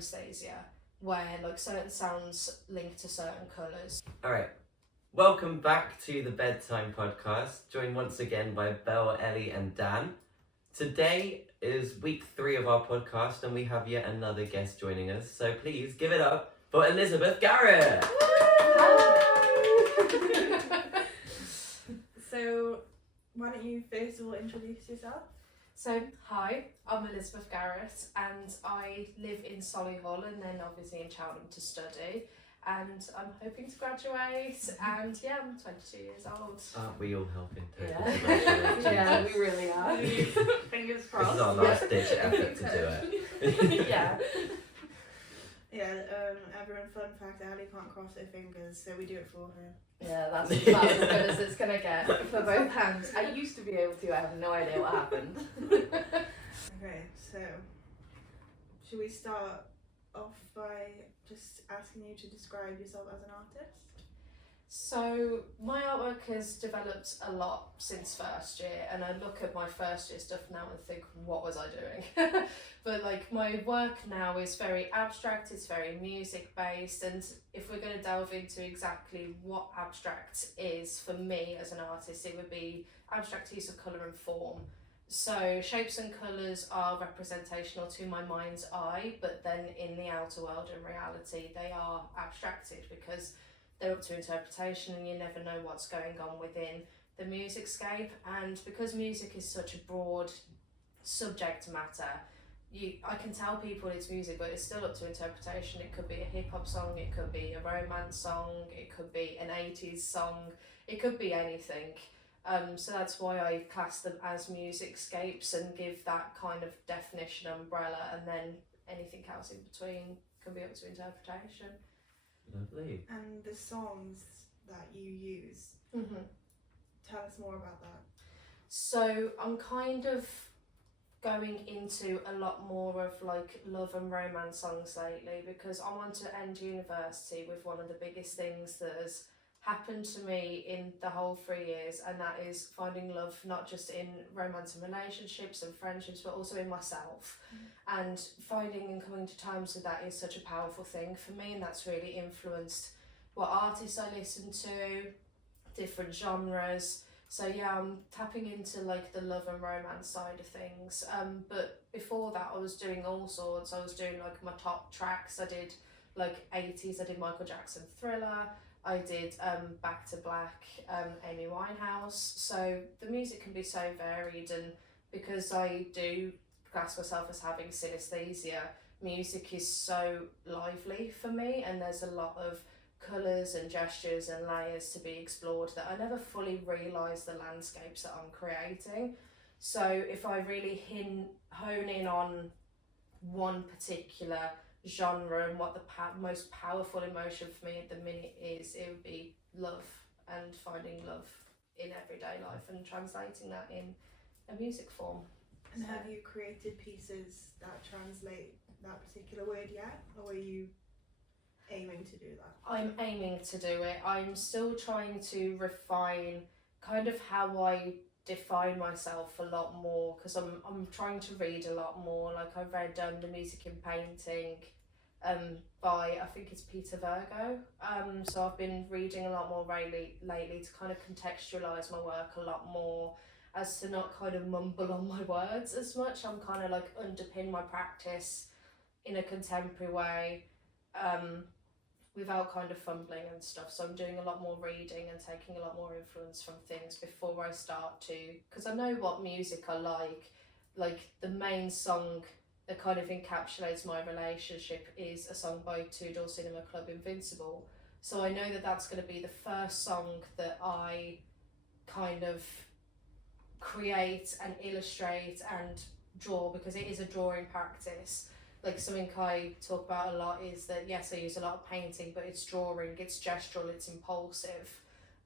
synesthesia, where like certain sounds link to certain colours. Alright, welcome back to the Bedtime Podcast, joined once again by Belle, Ellie and Dan. Today is week 3 of our podcast and we have yet another guest joining us, so please give it up for Elizabeth Garratt! So, why don't you first of all introduce yourself? So, hi, I'm Elizabeth Garratt and I live in Solihull and then obviously in Cheltenham to study, and I'm hoping to graduate, and yeah, I'm 22 years old. Aren't we all helping to Yeah. congratulate Yeah, Jesus. we really are. Fingers This crossed. is our last ditch effort to do it. Yeah. Yeah, everyone, fun fact, Ali can't cross her fingers, so we do it for her. Yeah, that's as good as it's gonna get for both hands. I used to be able to, I have no idea what happened. Okay, so, should we start off by just asking you to describe yourself as an artist? So my artwork has developed a lot since first year, and I look at my first year stuff now and think, what was I doing? But like my work now is very abstract, it's very music based, and if we're going to delve into exactly what abstract is for me as an artist, it would be abstract use of colour and form. So shapes and colours are representational to my mind's eye, but then in the outer world and reality they are abstracted because they're up to interpretation and you never know what's going on within the music scape. And because music is such a broad subject matter, I can tell people it's music, but it's still up to interpretation. It could be a hip-hop song, it could be a romance song, it could be an 80s song, it could be anything. So that's why I class them as music scapes and give that kind of definition umbrella, and then anything else in between can be up to interpretation. Lovely. And the songs that you use, tell us more about that. So I'm kind of going into a lot more of like love and romance songs lately, because I want to end university with one of the biggest things that has happened to me in the whole 3 years, and that is finding love not just in romance and relationships and friendships, but also in myself. And finding and coming to terms with that is such a powerful thing for me, and that's really influenced what artists I listen to, different genres. So yeah, I'm tapping into like the love and romance side of things. But before that I was doing all sorts. I was doing like my top tracks. I did like 80s, I did Michael Jackson, Thriller, I did Back to Black, Amy Winehouse. So the music can be so varied, and because I do class myself as having synesthesia, music is so lively for me, and there's a lot of colours and gestures and layers to be explored that I never fully realise the landscapes that I'm creating. So if I really hone in on one particular genre and what the most powerful emotion for me at the minute is, it would be love, and finding love in everyday life and translating that in a music form. And have you created pieces that translate that particular word yet, or are you aiming to do that? I'm aiming to do it. I'm still trying to refine kind of how I define myself a lot more, because I'm trying to read a lot more. Like I read The Music in Painting by, I think it's Peter Virgo. So I've been reading a lot more lately to kind of contextualise my work a lot more, as to not kind of mumble on my words as much. I'm kind of like underpin my practice in a contemporary way, without kind of fumbling and stuff. So I'm doing a lot more reading and taking a lot more influence from things before I start to, because I know what music I like the main song that kind of encapsulates my relationship is a song by Two Door Cinema Club, Invincible. So I know that that's going to be the first song that I kind of create and illustrate and draw, because it is a drawing practice. Like something I talk about a lot is that yes, I use a lot of painting, but it's drawing, it's gestural, it's impulsive.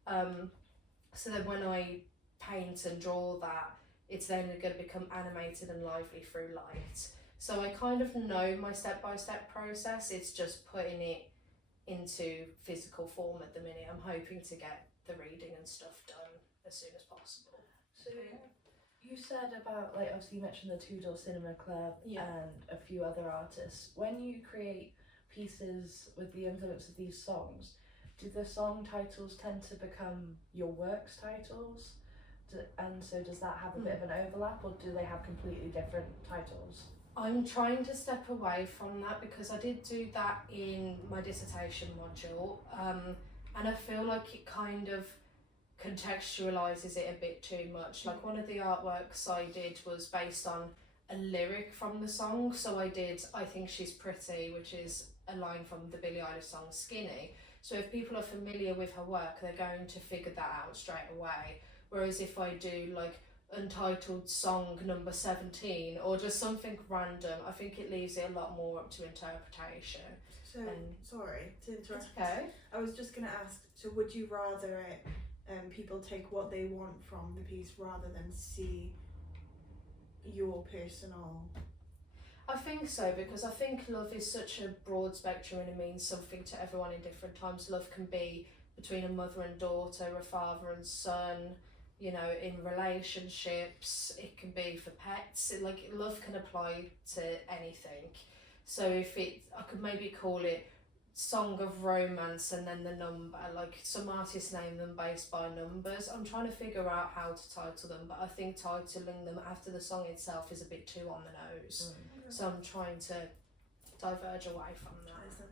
So then when I paint and draw that, it's then going to become animated and lively through light. So I kind of know my step-by-step process, it's just putting it into physical form at the minute. I'm hoping to get the reading and stuff done as soon as possible. So You said about, like, obviously you mentioned the Two Door Cinema Club and a few other artists. When you create pieces with the influence of these songs, do the song titles tend to become your works titles? And so does that have a bit of an overlap, or do they have completely different titles? I'm trying to step away from that because I did do that in my dissertation module, and I feel like it kind of contextualises it a bit too much. Like one of the artworks I did was based on a lyric from the song, so I did I Think She's Pretty, which is a line from the Billie Eilish song Skinny. So if people are familiar with her work, they're going to figure that out straight away. Whereas if I do like Untitled Song number 17 or just something random, I think it leaves it a lot more up to interpretation. So, sorry to interrupt. It's okay. I was just going to ask, so would you rather it, people take what they want from the piece rather than see your personal... I think so, because I think love is such a broad spectrum and it means something to everyone in different times. Love can be between a mother and daughter, a father and son, you know, in relationships, it can be for pets. Like love can apply to anything. So if I could maybe call it Song of Romance and then the number, like some artists name them based by numbers. I'm trying to figure out how to title them, but I think titling them after the song itself is a bit too on the nose. So I'm trying to diverge away from that.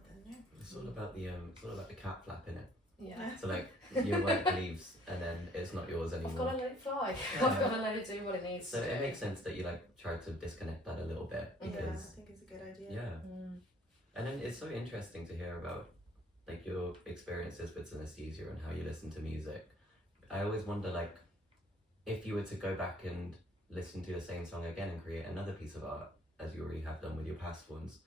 It's all about the cat flap, innit? Yeah. So like your work leaves and then it's not yours anymore. I've got to let it fly. Yeah. I've got to let it do what it needs So to do. it makes sense that you like try to disconnect that a little bit because I think it's a good idea. And then it's so interesting to hear about like your experiences with synesthesia and how you listen to music. I always wonder like if you were to go back and listen to the same song again and create another piece of art as you already have done with your past ones,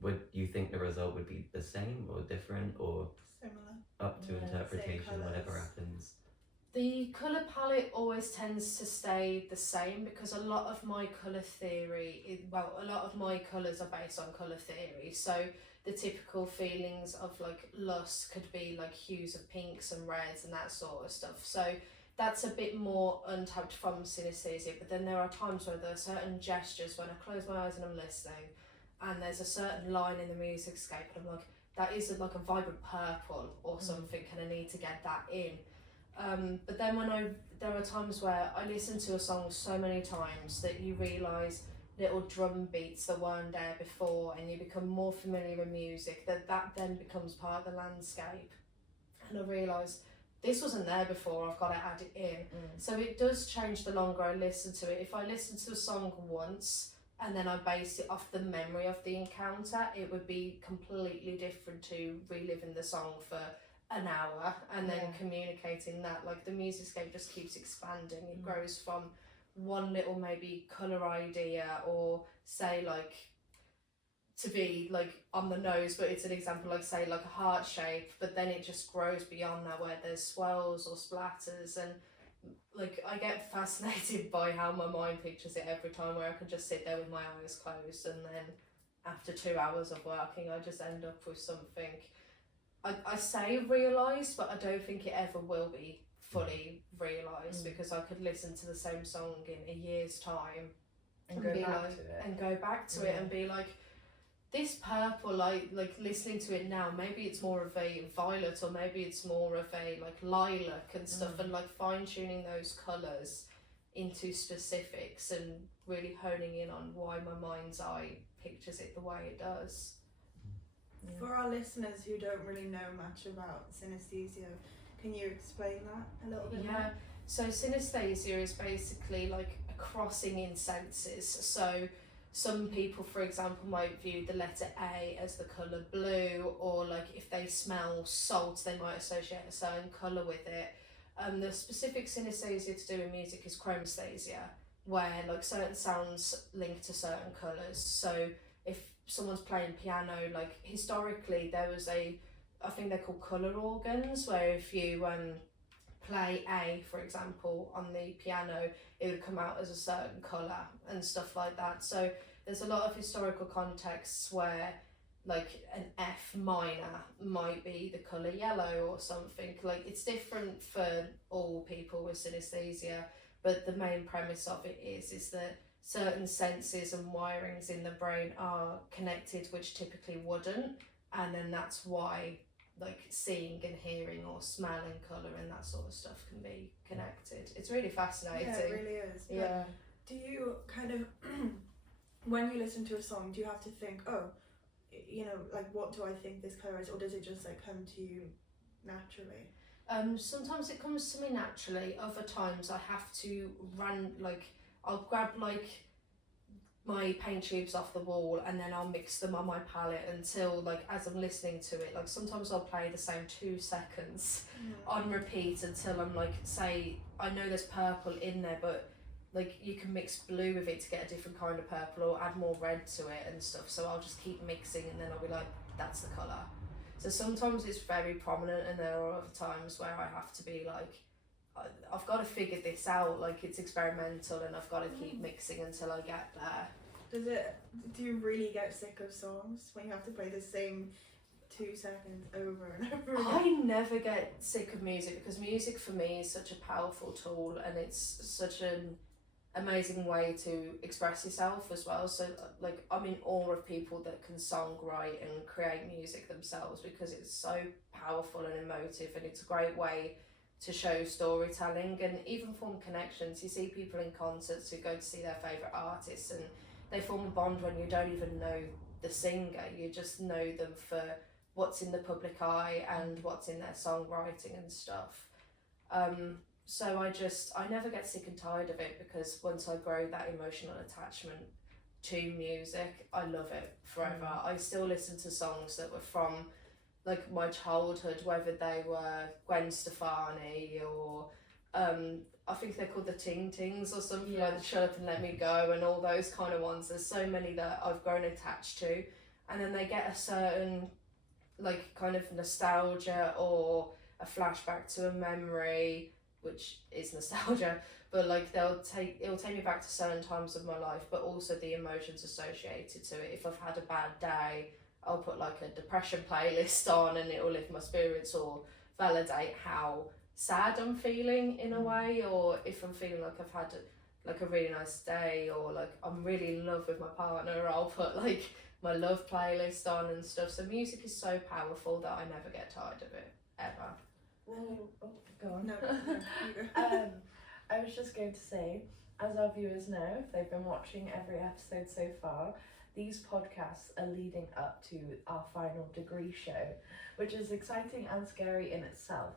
would you think the result would be the same or different or similar, up to interpretation, whatever colours. happens? The colour palette always tends to stay the same because a lot of my colour theory, a lot of my colours are based on colour theory. So the typical feelings of like lust could be like hues of pinks and reds and that sort of stuff. So that's a bit more untapped from synesthesia. But then there are times where there are certain gestures when I close my eyes and I'm listening, and there's a certain line in the music scape and I'm like, that is like a vibrant purple or something, and I need to get that in. But then there are times where I listen to a song so many times that you realise little drum beats that weren't there before, and you become more familiar with music, that then becomes part of the landscape. And I realise this wasn't there before, I've got to add it in. So it does change the longer I listen to it. If I listen to a song once and then I base it off the memory of the encounter, it would be completely different to reliving the song for an hour and then communicating that. Like the music scape just keeps expanding. It grows from one little maybe colour idea, or say like to be like on the nose, but it's an example, like say like a heart shape, but then it just grows beyond that where there's swells or splatters, and like I get fascinated by how my mind pictures it every time, where I can just sit there with my eyes closed and then after 2 hours of working I just end up with something I say realised, but I don't think it ever will be fully realised, because I could listen to the same song in a year's time and go be back like, to it. and go back to it and be like, this purple, like listening to it now, maybe it's more of a violet, or maybe it's more of a like lilac and stuff, and like fine tuning those colours into specifics and really honing in on why my mind's eye pictures it the way it does. For our listeners who don't really know much about synesthesia, can you explain that a little bit more? So synesthesia is basically like a crossing in senses. So some people, for example, might view the letter A as the colour blue, or like if they smell salt, they might associate a certain colour with it. The specific synesthesia to do with music is chromesthesia, where like certain sounds link to certain colours. So if someone's playing piano, like historically there was I think they're called colour organs, where if you play A, for example, on the piano, it would come out as a certain colour and stuff like that. So there's a lot of historical contexts where like an F minor might be the colour yellow or something. Like it's different for all people with synesthesia, but the main premise of it is that certain senses and wirings in the brain are connected which typically wouldn't, and then that's why like seeing and hearing or smelling colour and that sort of stuff can be connected. It's really fascinating. Yeah, it really is. But Yeah. do you kind of, when you listen to a song, do you have to think, oh, you know, like what do I think this colour is, or does it just like come to you naturally? Sometimes it comes to me naturally, other times I have to I'll grab like my paint tubes off the wall and then I'll mix them on my palette until like as I'm listening to it, like sometimes I'll play the same 2 seconds on repeat until I'm like, say I know there's purple in there, but like you can mix blue with it to get a different kind of purple or add more red to it and stuff, so I'll just keep mixing and then I'll be like, that's the colour. So sometimes it's very prominent and there are other times where I have to be like, I've got to figure this out, like it's experimental and I've got to keep mixing until I get there. Do you really get sick of songs when you have to play the same 2 seconds over and over again? I never get sick of music because music for me is such a powerful tool and it's such an amazing way to express yourself as well. So like I'm in awe of people that can songwrite and create music themselves because it's so powerful and emotive, and it's a great way to show storytelling and even form connections. You see people in concerts who go to see their favourite artists and they form a bond when you don't even know the singer, you just know them for what's in the public eye and what's in their songwriting and stuff. So I never get sick and tired of it because once I grow that emotional attachment to music, I love it forever. I still listen to songs that were from like my childhood, whether they were Gwen Stefani or I think they're called the Ting Tings or something, like the Shut Up and Let Me Go and all those kind of ones. There's so many that I've grown attached to, and then they get a certain like kind of nostalgia or a flashback to a memory, which is nostalgia, but like it'll take me back to certain times of my life, but also the emotions associated to it. If I've had a bad day, I'll put like a depression playlist on and it'll lift my spirits or validate how sad I'm feeling in a way, or if I'm feeling like I've had a really nice day or like I'm really in love with my partner, I'll put like my love playlist on and stuff. So music is so powerful that I never get tired of it, ever. Go on. No, you go. I was just going to say, as our viewers know, if they've been watching every episode so far, these podcasts are leading up to our final degree show, which is exciting and scary in itself.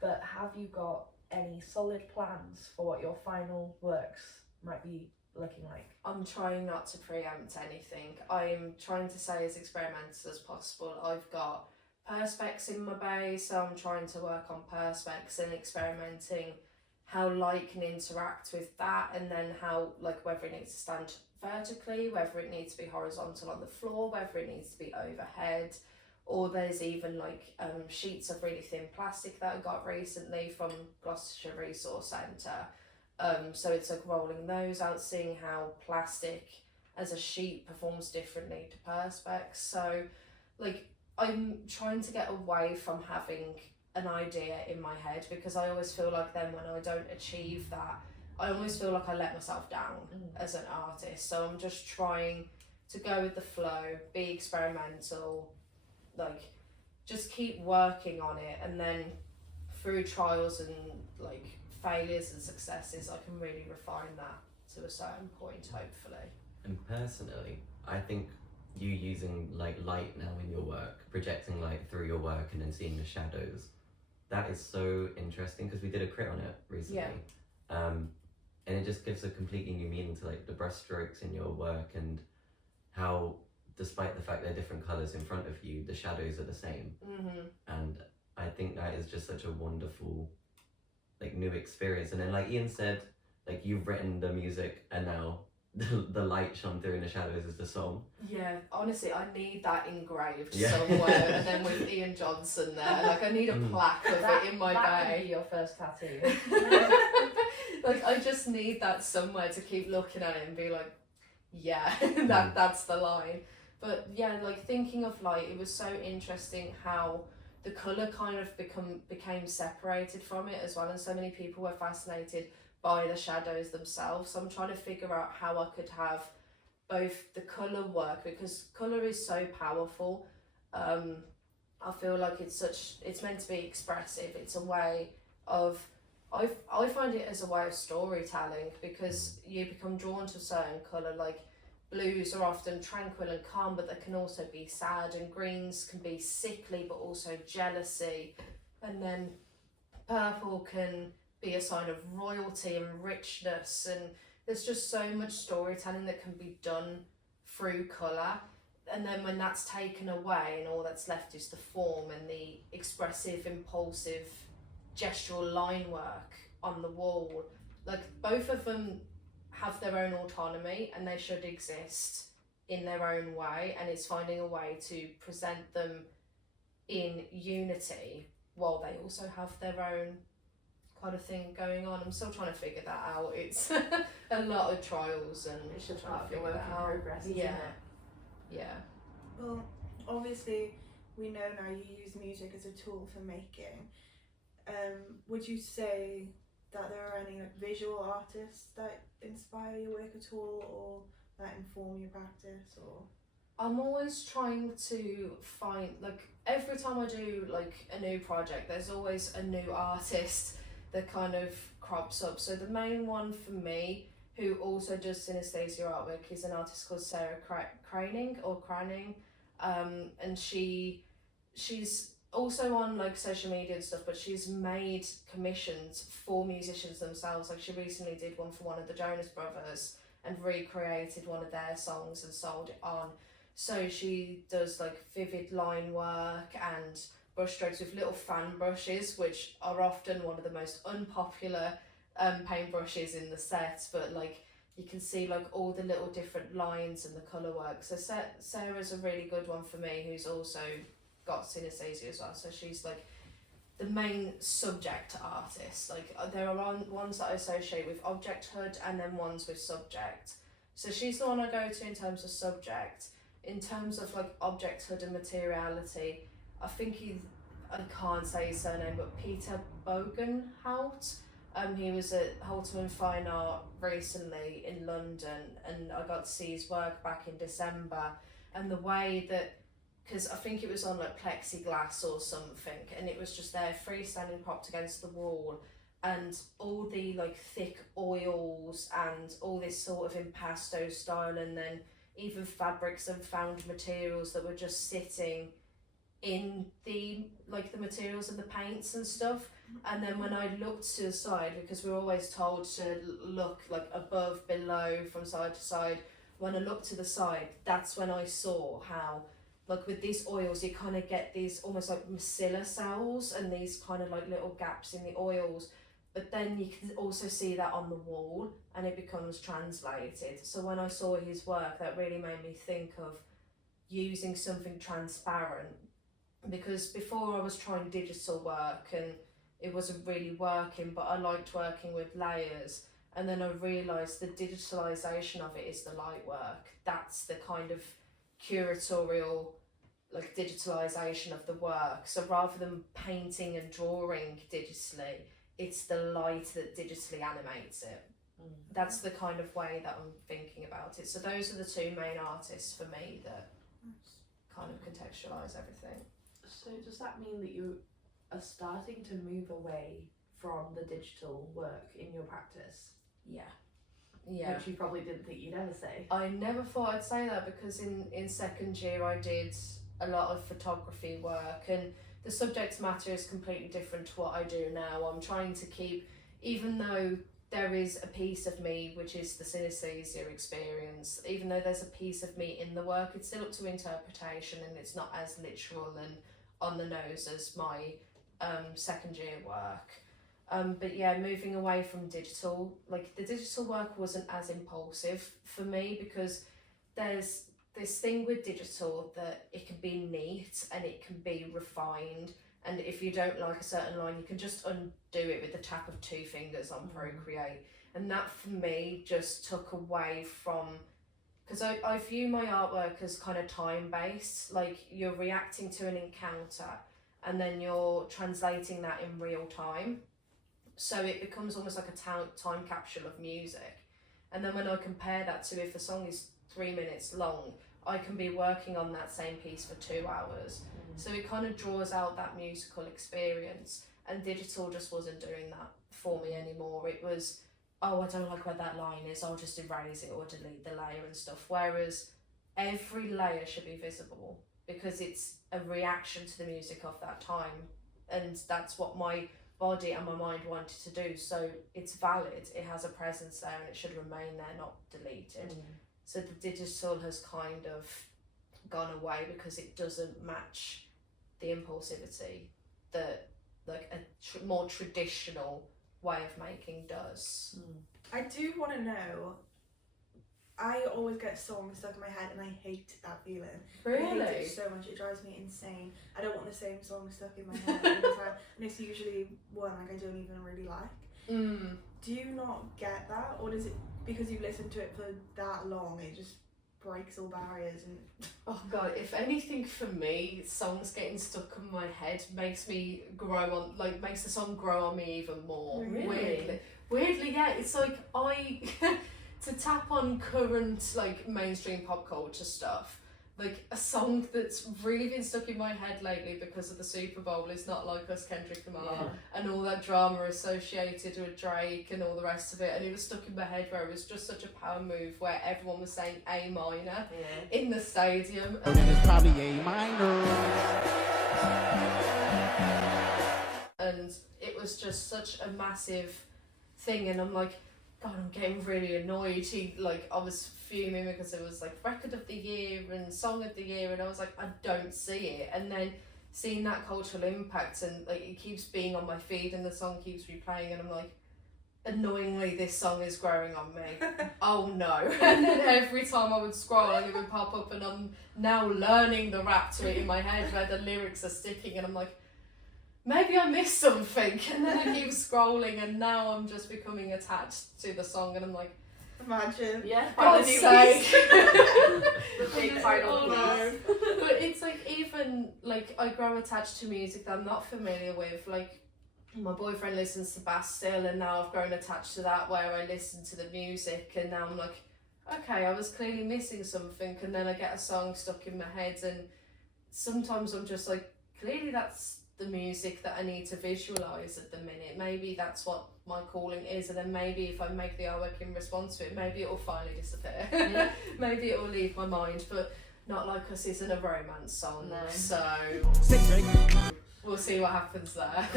But have you got any solid plans for what your final works might be looking like? I'm trying not to preempt anything. I'm trying to say as experimental as possible. I've got perspex in my bay, so I'm trying to work on perspex and experimenting how light can interact with that, and then how, like, whether it needs to stand vertically, whether it needs to be horizontal on the floor, whether it needs to be overhead, or there's even like sheets of really thin plastic that I got recently from Gloucestershire Resource Centre. So it's like rolling those out, seeing how plastic as a sheet performs differently to perspex. So like I'm trying to get away from having an idea in my head, because I always feel like then when I don't achieve that, I almost feel like I let myself down as an artist. So I'm just trying to go with the flow, be experimental, like just keep working on it, and then through trials and like failures and successes I can really refine that to a certain point, hopefully. And personally, I think you using like light now in your work, projecting light through your work and then seeing the shadows, that is so interesting, because we did a crit on it recently. And it just gives a completely new meaning to like the brush strokes in your work, and how despite the fact they're different colours in front of you, the shadows are the same. And I think that is just such a wonderful like new experience. And then like Ian said, like you've written the music and now the light shone through in the shadows is the song. Yeah, honestly, I need that engraved somewhere, and then with Ian Johnson there, like I need a plaque of it in my That bay. could be your first tattoo. Like I just need that somewhere to keep looking at it and be like, yeah, that's the line. But yeah, like thinking of light, it was so interesting how the colour kind of became separated from it as well, and so many people were fascinated by the shadows themselves. So I'm trying to figure out how I could have both the colour work, because colour is so powerful. I feel like it's meant to be expressive. It's a way of, I find it as a way of storytelling, because you become drawn to a certain colour. Like blues are often tranquil and calm, but they can also be sad, and greens can be sickly but also jealousy, and then purple can be a sign of royalty and richness, and there's just so much storytelling that can be done through colour. And then when that's taken away and all that's left is the form and the expressive, impulsive, gestural line work on the wall, like both of them have their own autonomy and they should exist in their own way, and it's finding a way to present them in unity while they also have their own kind of thing going on. I'm still trying to figure that out. It's a lot of trials and It's just trying part to of figure your work that in out. progress, isn't Yeah. it? Yeah. Well, obviously, we know now you use music as a tool for making. Would you say that there are any like visual artists that inspire your work at all, or that inform your practice, or? I'm always trying to find, like, every time I do like a new project, there's always a new artist that kind of crops up. So the main one for me, who also does synesthesia artwork, is an artist called Sarah Craning, and she's also on like social media and stuff, but she's made commissions for musicians themselves. Like she recently did one for one of the Jonas Brothers and recreated one of their songs and sold it on. So she does like vivid line work and brush strokes with little fan brushes, which are often one of the most unpopular paintbrushes in the set, but like you can see like all the little different lines and the colour work. So Sarah's a really good one for me, who's also got synesthesia as well. So she's like the main subject artist. Like there are ones that I associate with objecthood and then ones with subject. So she's the one I go to in terms of subject. In terms of like objecthood and materiality, I think I can't say his surname, but Peter Bogenhout. He was at Holterman Fine Art recently in London, and I got to see his work back in December. And the way that, because I think it was on like plexiglass or something, and it was just there freestanding propped against the wall, and all the like thick oils and all this sort of impasto style, and then even fabrics and found materials that were just sitting in the like the materials and the paints and stuff. And then when I looked to the side, because we're always told to look like above, below, from side to side, when I looked to the side, that's when I saw how like with these oils you kind of get these almost like mycelial cells and these kind of like little gaps in the oils, but then you can also see that on the wall and it becomes translated. So when I saw his work, that really made me think of using something transparent, because before I was trying digital work and it wasn't really working, but I liked working with layers, and then I realised the digitalisation of it is the light work. That's the kind of curatorial like digitalisation of the work. So rather than painting and drawing digitally, it's the light that digitally animates it. That's the kind of way that I'm thinking about it. So those are the two main artists for me that kind of contextualise everything. So does that mean that you are starting to move away from the digital work in your practice? Yeah. Yeah. Which you probably didn't think you'd ever say. I never thought I'd say that, because in second year I did a lot of photography work, and the subject matter is completely different to what I do now. I'm trying to keep, even though there is a piece of me which is the synesthesia experience, even though there's a piece of me in the work, it's still up to interpretation and it's not as literal and on the nose as my second year work. But yeah, moving away from digital, like the digital work wasn't as impulsive for me, because there's this thing with digital that it can be neat and it can be refined, and if you don't like a certain line you can just undo it with the tap of 2 fingers on Procreate, and that for me just took away from, because I view my artwork as kind of time based, like you're reacting to an encounter and then you're translating that in real time. so it becomes almost like a time capsule of music. And then when I compare that to if a song is 3 minutes long, I can be working on that same piece for 2 hours. So it kind of draws out that musical experience, and digital just wasn't doing that for me anymore. It was, oh, I don't like where that line is, I'll just erase it or delete the layer and stuff. Whereas every layer should be visible because it's a reaction to the music of that time, and that's what my body and my mind wanted to do. So it's valid, it has a presence there, and it should remain there, not deleted. So the digital has kind of gone away because it doesn't match the impulsivity that like a more traditional way of making does. I do want to know, I always get songs stuck in my head and I hate that feeling. I hate it so much, it drives me insane. I don't want the same song stuck in my head all the time, and it's usually one like I don't even really like. Do you not get that, or does it, because you've listened to it for that long, it just breaks all barriers? And oh god, if anything for me, songs getting stuck in my head makes me makes the song grow on me even more. Really? Weirdly, yeah, it's like to tap on current like mainstream pop culture stuff, like a song that's really been stuck in my head lately because of the Super Bowl is Not Like Us, Kendrick Lamar, and all that drama associated with Drake and all the rest of it, and it was stuck in my head where it was just such a power move where everyone was saying A minor in the stadium. And it's probably A minor. And it was just such a massive thing, and I'm like, God, I'm getting really annoyed. I was fuming because it was like record of the year and song of the year, and I was like, I don't see it. And then seeing that cultural impact, and like it keeps being on my feed and the song keeps replaying, and I'm like, annoyingly, this song is growing on me. Oh no. And then every time I would scroll, it would pop up, and I'm now learning the rap to it in my head where the lyrics are sticking, and I'm like, maybe I missed something, and then I keep scrolling, and now I'm just becoming attached to the song, and I'm like, imagine. Yeah. God's sake. The big final piece. But it's like, even like I grow attached to music that I'm not familiar with. Like my boyfriend listens to Bastille, and now I've grown attached to that where I listen to the music, and now I'm like, okay, I was clearly missing something, and then I get a song stuck in my head, and sometimes I'm just like, clearly that's the music that I need to visualise at the minute. Maybe that's what my calling is, and then maybe if I make the artwork in response to it, maybe it'll finally disappear. Maybe it'll leave my mind, but Not Like Us isn't a romance song, so we'll see what happens there.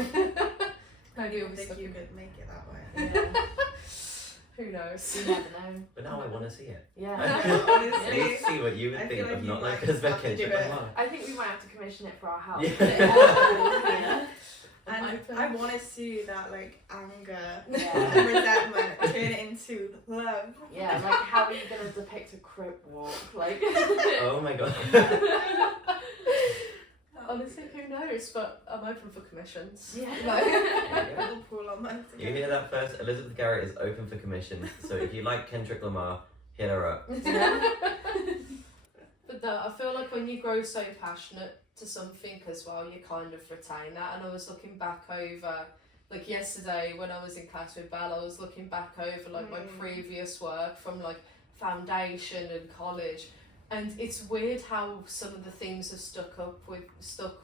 Maybe it'll I be think stuck you in... could make it that way. Who knows? You never know. But now I want to see it. Yeah. Honestly, Let's see what you would I think feel like of you Not Like might Us by have to do Kendrick it. Lamar. I think we might have to commission it for our house. Yeah. and I want to see that like anger Yeah. and resentment turn it into love. Yeah, like how are you gonna depict a crip walk? Like Oh my god. Honestly, who knows? But I'm open for commissions. Yeah. Yeah. We'll pull on that You hear that first? Elizabeth Garratt is open for commission. So if you like Kendrick Lamar, hit her up. But I feel like when you grow so passionate to something as well, you kind of retain that. And I was looking back over, like yesterday when I was in class with Belle, I was looking back over like my previous work from like foundation and college. And it's weird how some of the themes have stuck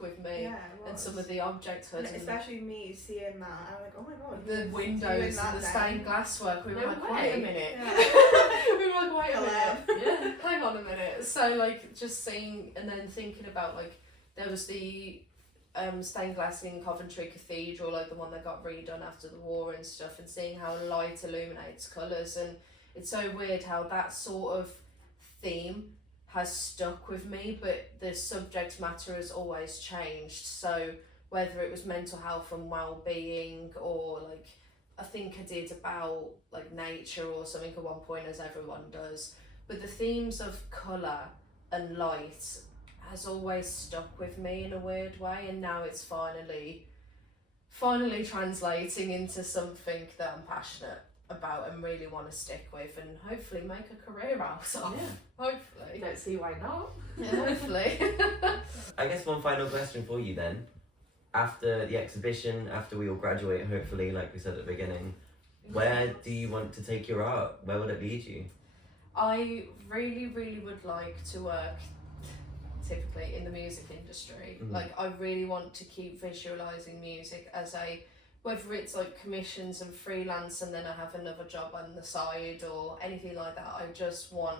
with me, Yeah, and some of the object and hoods, especially me seeing that, I'm like, oh my god. the he's windows doing and that the then. stained glass work. We were No like, way. wait a minute. Yeah. We were like, wait a minute. yeah. Hang on a minute. So like just seeing and then thinking about like there was the stained glass in Coventry Cathedral, like the one that got redone after the war and stuff, and seeing how light illuminates colours, and it's so weird how that sort of theme has stuck with me, but the subject matter has always changed. So whether it was mental health and well-being, or like I think I did about like nature or something at one point, as everyone does, but the themes of colour and light has always stuck with me in a weird way, and now it's finally translating into something that I'm passionate about and really want to stick with, and hopefully make a career out of. I Hopefully. don't see why not. Yeah, hopefully. I guess one final question for you then. after the exhibition, after we all graduate, hopefully, like we said at the beginning, where do you want to take your art? Where would it lead you? I really, really would like to work typically in the music industry. Mhm. Like, I really want to keep visualizing music as a, whether it's like commissions and freelance and then I have another job on the side or anything like that. I just want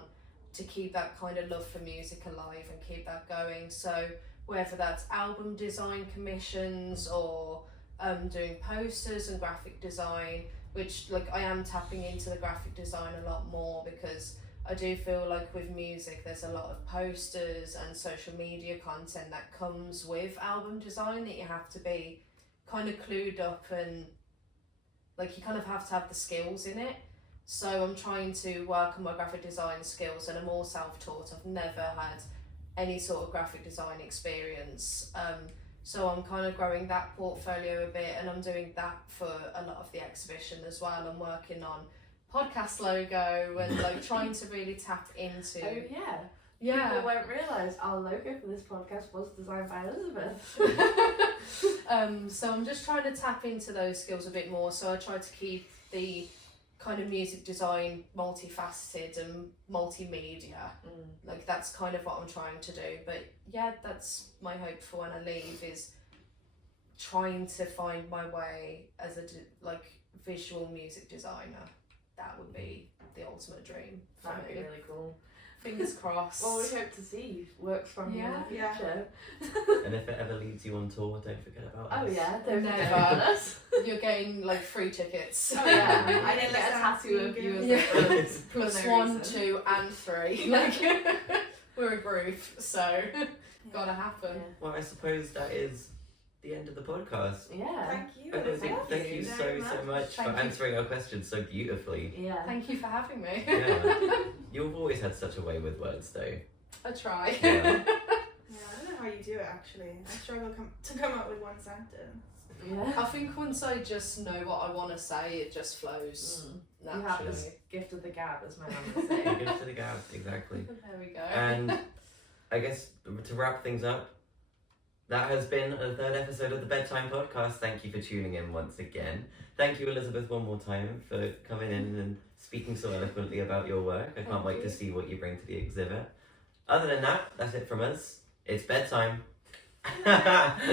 to keep that kind of love for music alive and keep that going. So whether that's album design commissions or doing posters and graphic design, which like I am tapping into the graphic design a lot more, because I do feel like with music there's a lot of posters and social media content that comes with album design that you have to be kind of clued up, and like you kind of have to have the skills in it. So I'm trying to work on my graphic design skills, and I'm all self-taught. I've never had any sort of graphic design experience. So I'm kind of growing that portfolio a bit, and I'm doing that for a lot of the exhibition as well. I'm working on podcast logo and like trying to really tap into. Oh yeah. People won't realise our logo for this podcast was designed by Elizabeth. So I'm just trying to tap into those skills a bit more. So I try to keep the kind of music design multifaceted and multimedia. Like that's kind of what I'm trying to do. But yeah, that's my hope for when I leave, is trying to find my way as a like visual music designer. That would be the ultimate dream for That would be me. really cool. Fingers crossed. Well, we hope to see work from you in the Yeah. future. And if it ever leads you on tour, don't forget about Oh us. yeah, don't Never. forget about us. You're getting like free tickets. Oh yeah, I didn't get a tattoo of you as Yeah. a friend. Plus For no 1, reason. 2 and 3. Like we're a group, so gotta happen. Well, I suppose that is the end of the podcast. Yeah. Thank you. Amazing. Elizabeth. Thank you very so much for Thank you. answering our questions so beautifully. Yeah. Thank you for having me. Yeah. You've always had such a way with words, though. I try. Yeah. Yeah, I don't know how you do it actually. I struggle to come up with one sentence. Yeah. I think once I just know what I want to say, it just flows You have naturally. this gift of the gab, as my mum would say. Give to the gab, exactly. There we go. And I guess to wrap things up, that has been a third episode of the Bedtime Podcast. Thank you for tuning in once again. Thank you, Elizabeth, one more time for coming in and speaking so eloquently about your work. I can't Thank wait you. to see what you bring to the exhibit. Other than that, that's it from us. It's bedtime.